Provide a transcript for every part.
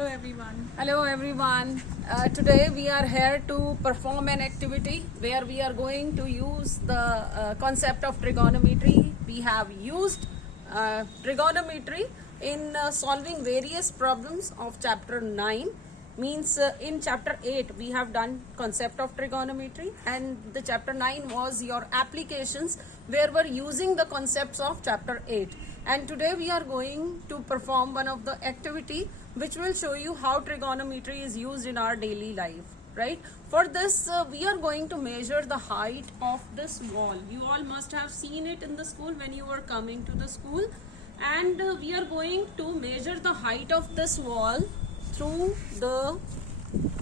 Hello everyone. Hello everyone. Today we are here to perform an activity where we are going to use the concept of trigonometry. We have used trigonometry in solving various problems of chapter 9. Means in chapter 8 we have done concept of trigonometry, and the chapter 9 was your applications where we're using the concepts of chapter 8. And today we are going to perform one of the activity which will show you how trigonometry is used in our daily life, right? For this we are going to measure the height of this wall. You all must have seen it in the school when you were coming to the school, and we are going to measure the height of this wall through the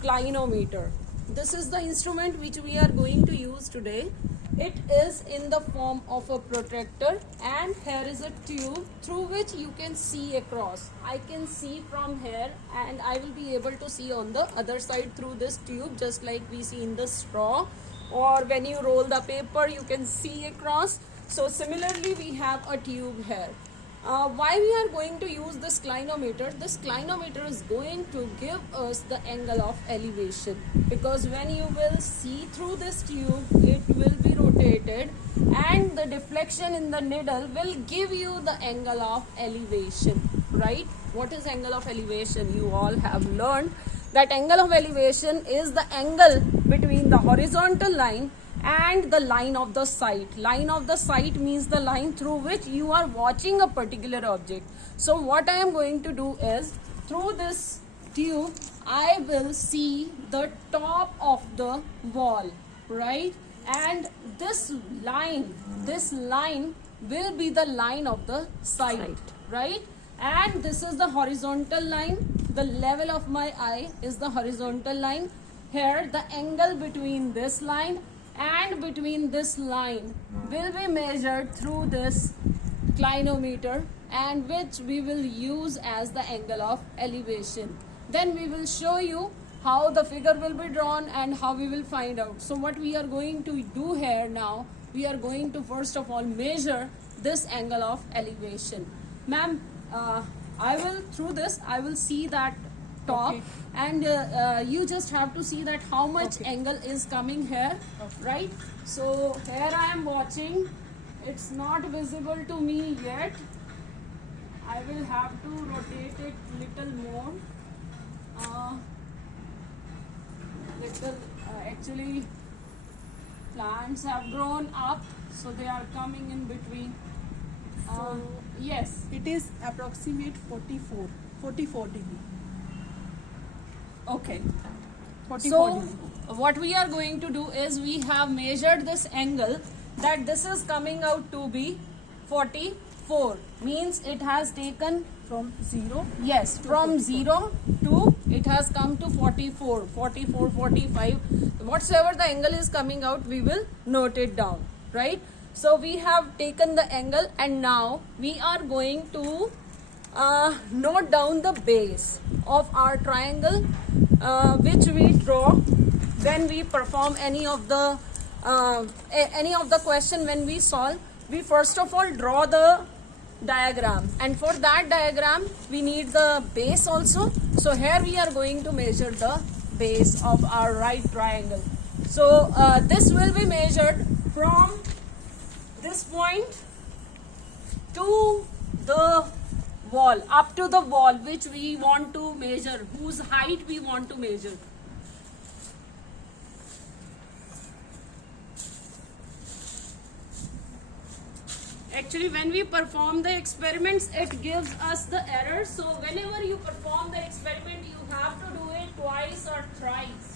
clinometer. This is the instrument which we are going to use today. It is in the form of a protractor, and here is a tube through which you can see across. I can see from here, and I will be able to see on the other side through this tube, just like we see in the straw, or when you roll the paper you can see across. So similarly we have a tube here. Why we are going to use this clinometer? This clinometer is going to give us the angle of elevation, because when you will see through this tube, it will be rotated and the deflection in the needle will give you the angle of elevation, right? What is angle of elevation? You all have learned that angle of elevation is the angle between the horizontal line and the line of the sight. Line of the sight means the line through which you are watching a particular object. So what I am going to do is, through this tube I will see the top of the wall, right? And this line will be the line of the sight, right? And this is the horizontal line. The level of my eye is the horizontal line. Here the angle between this line and between this line will be measured through this clinometer, and which we will use as the angle of elevation. Then we will show you how the figure will be drawn and how we will find out. So what we are going to do here now, we are going to first of all measure this angle of elevation. Ma'am, I will see that top, Okay. and you just have to see that how much angle is coming here, right? So here I am watching. It's not visible to me yet. I will have to rotate it little more. Actually plants have grown up, so they are coming in between. Yes, It is approximate 44 degree. okay. 44 So degree. what we are going to do is, we have measured this angle, that this is coming out to be 44, means it has taken, From 0. yes, from 0 to it has come to 44, 45. Whatsoever the angle is coming out, we will note it down, right? So we have taken the angle, and now we are going to note down the base of our triangle, which we draw when we perform any of the question. When we solve, we first of all draw the diagram, and for that diagram we need the base also. So here we are going to measure the base of our right triangle. So this will be measured from this point to the wall, up to the wall which we want to measure, whose height we want to measure. Actually, when we perform the experiments, it gives us the error. So whenever you perform the experiment, you have to do it twice or thrice.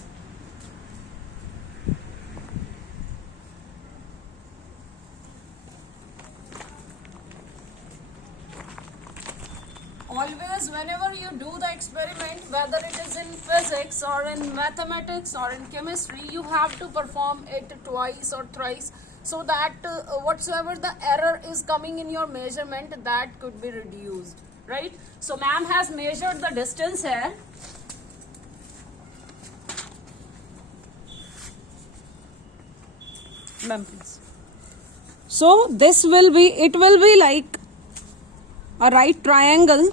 Always, whenever you do the experiment, whether it is in physics or in mathematics or in chemistry, you have to perform it twice or thrice, so that whatsoever the error is coming in your measurement, that could be reduced, right? So ma'am has measured the distance here. Ma'am, please. So this will be, it will be like a right triangle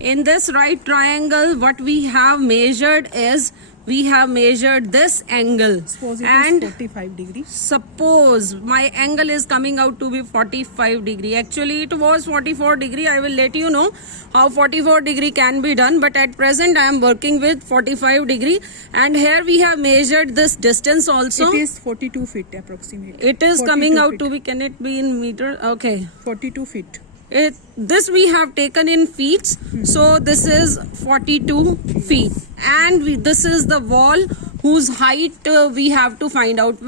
In this right triangle, what we have measured is, we have measured this angle. Suppose it and is 45 degree. suppose my angle is coming out to be 45 degree. Actually it was 44 degree. I will let you know how 44 degree can be done, but at present I am working with 45 degree. And here we have measured this distance also. It is 42 feet approximately. It is coming 42 out feet. to be, can it be in meter? Okay. 42 feet. This we have taken in feet, so this is 42 feet, and this is the wall whose height we have to find out.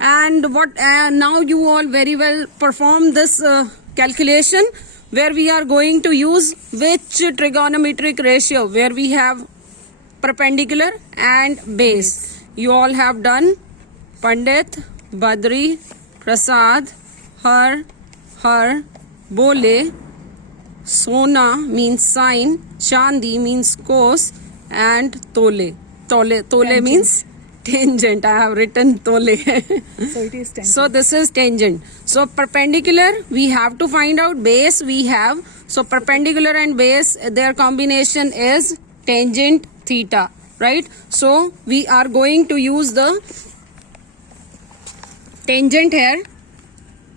And what now you all very well perform this calculation, where we are going to use which trigonometric ratio, where we have perpendicular and base. You all have done Pandit, Badri, Prasad, Har, Bole, Sona means sine, Chandi means cos, and Tole. Tole means tangent. I have written Tole. So it is 10. So this is tangent. So perpendicular, we have to find out. Base we have. So perpendicular and base, their combination is tangent theta, right? So we are going to use the tangent here.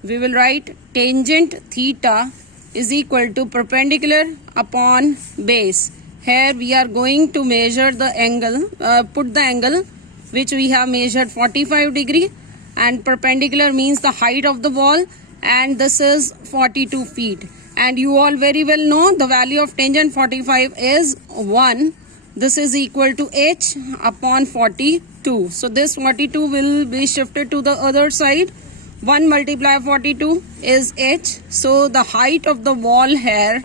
We will write tangent theta is equal to perpendicular upon base. Here we are going to measure the angle, put the angle which we have measured 45 degree, and perpendicular means the height of the wall, and this is 42 feet. And you all very well know the value of tangent 45 is 1. This is equal to h upon 42. So this 42 will be shifted to the other side. 1 multiply 42 is h. So the height of the wall here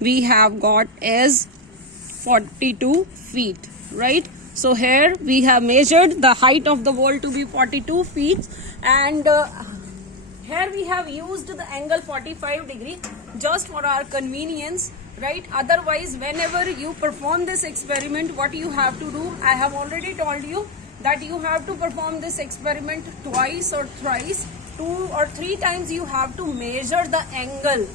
we have got is 42 feet, right? So here we have measured the height of the wall to be 42 feet, and here we have used the angle 45 degree just for our convenience, right? Otherwise, whenever you perform this experiment, what you have to do, I have already told you that you have to perform this experiment twice or thrice. 2 or 3 times you have to measure the angle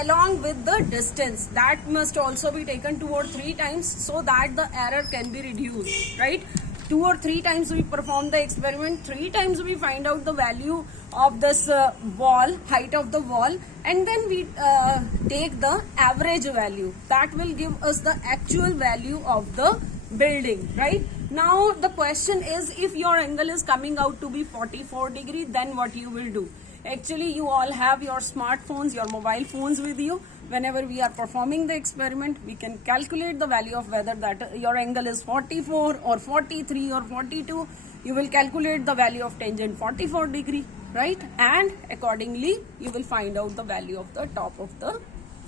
along with the distance. That must also be taken 2 or 3 times so that the error can be reduced, right? 2 or 3 times we perform the experiment, 3 times we find out the value of this wall, height of the wall, and then we take the average value. That will give us the actual value of the building, right? Now the question is, if your angle is coming out to be 44 degree, then what you will do? Actually, you all have your smartphones, your mobile phones with you. Whenever we are performing the experiment, we can calculate the value of whether that your angle is 44 or 43 or 42. You will calculate the value of tangent 44 degree, right? And accordingly, you will find out the value of the top of the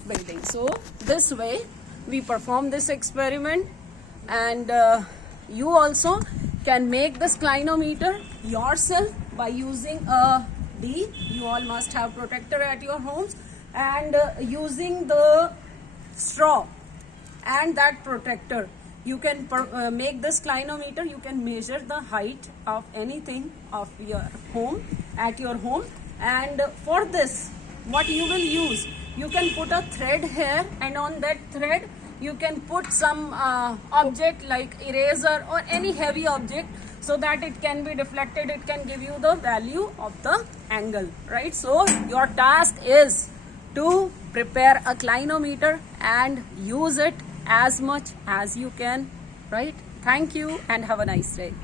building. So this way we perform this experiment, and you also can make this clinometer yourself by using a D. You all must have protector at your homes, and using the straw and that protector, you can make this clinometer. You can measure the height of anything of your home, at your home. And for this, what you will use, you can put a thread here, and on that thread you can put some object like eraser or any heavy object, so that it can be deflected. It can give you the value of the angle, right? So your task is to prepare a clinometer and use it as much as you can, right? Thank you and have a nice day.